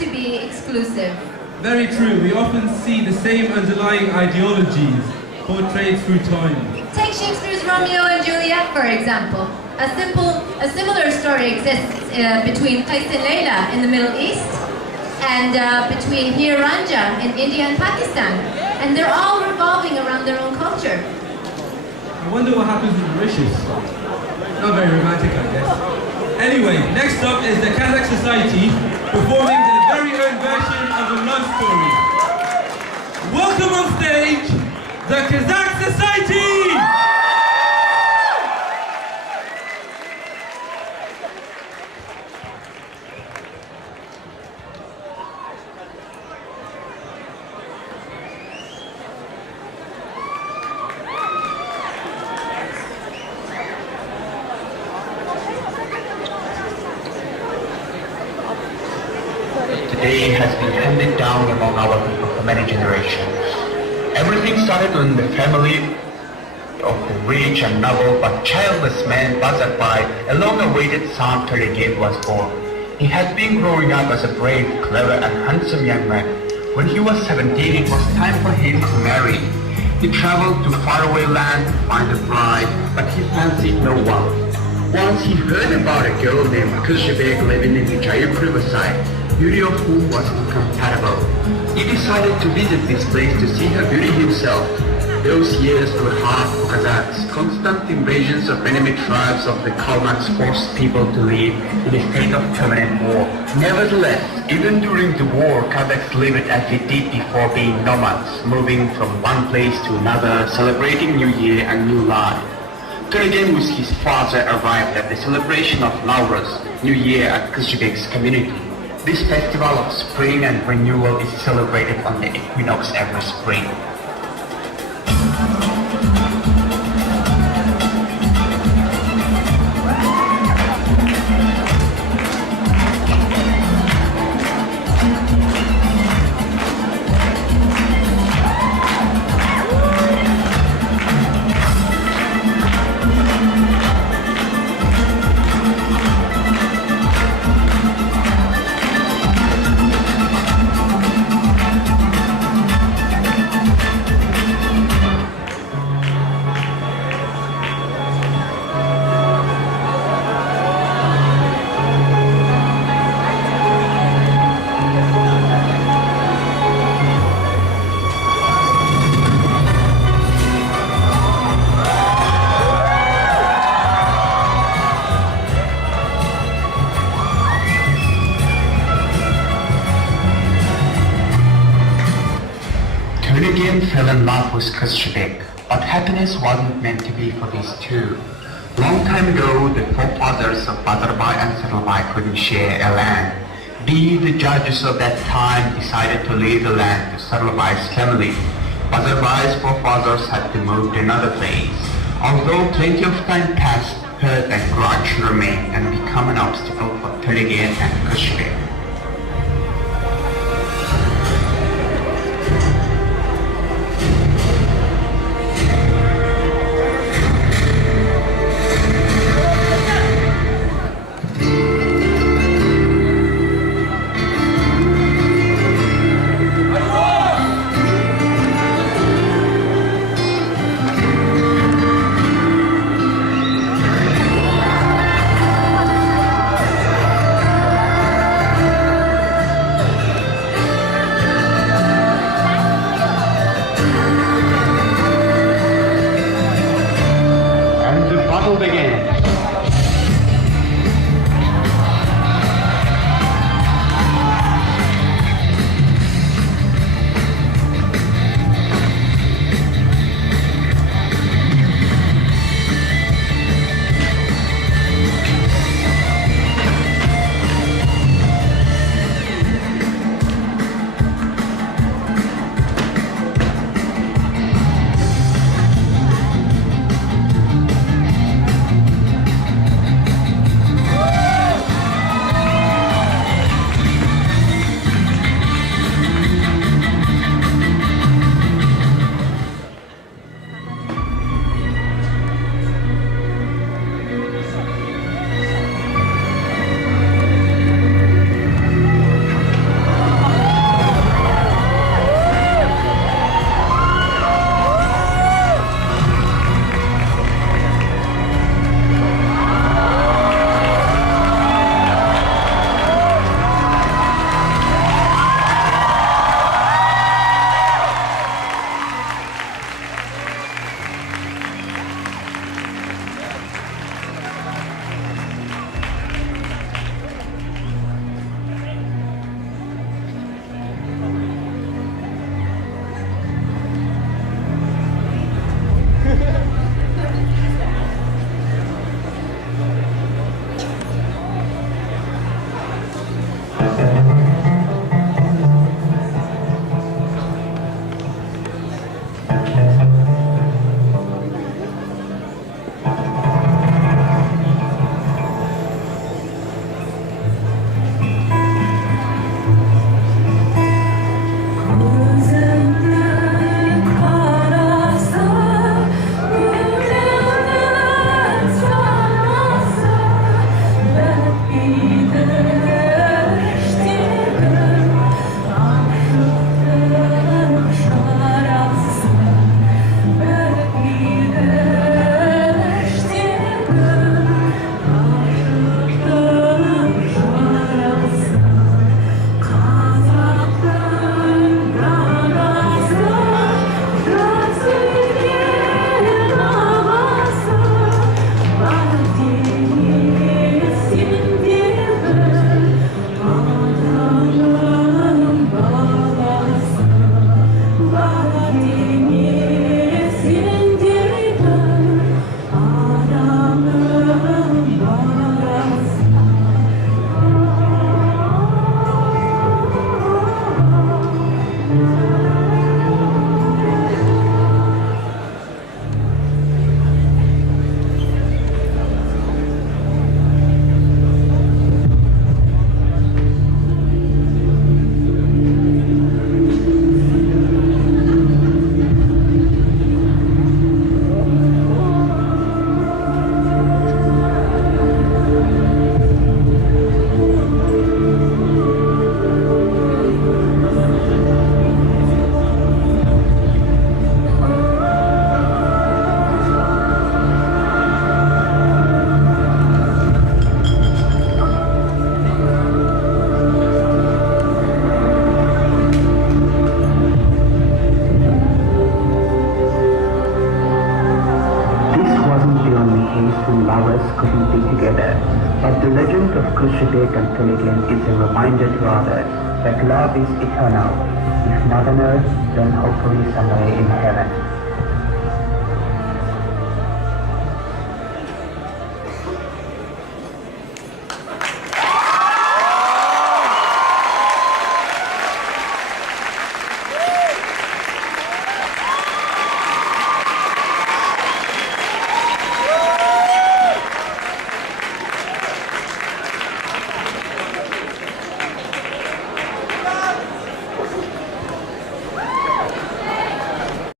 to be exclusive. Very true. We often see the same underlying ideologies portrayed through time. Take Shakespeare's Romeo and Juliet, for example. A similar story exists between Qais and Layla in the Middle East and between Hir Ranja in India and Pakistan. And they're all revolving around their own culture. I wonder what happens with Mauritius. Not very romantic, I guess. Anyway, next up is the Kazakh Society performing their very own version of a love story. Welcome on stage, the Kazakh Society! Today has been handed down among our people for many generations. Everything started in the family of the rich and noble but childless man Bazarbai. A long-awaited son Telegin was born. He had been growing up as a brave, clever and handsome young man. When he was 17, it was time for him to marry. He traveled to faraway land to find a bride, but he fancied no one. Once he heard about a girl named Kuzhebek living in the Jaipur riverside, beauty of whom was incompatible. He decided to visit this place to see her beauty himself. Those years were hard for Kazakhs. Constant invasions of enemy tribes of the Kalmyks forced people to live in a state of permanent war. Nevertheless, even during the war, Kazakhs lived as they did before being nomads, moving from one place to another, celebrating New Year and new life. Telegin with his father arrived at the celebration of Nowruz, New Year at Kuzhebek's community. This festival of spring and renewal is celebrated on the equinox every spring. Telegin fell in love with Kuzhebek, but happiness wasn't meant to be for these two. Long time ago, the forefathers of Bazarbai and Saralbai couldn't share a land. We, the judges of that time, decided to leave the land to Saralbai's family. Bazarbai's forefathers had to move to another place. Although plenty of time passed, hurt and grudge remained and become an obstacle for Telegin and Kuzhebek. appreciate and fill it in is a reminder to others that love is eternal. If not on earth, then hopefully somewhere in heaven.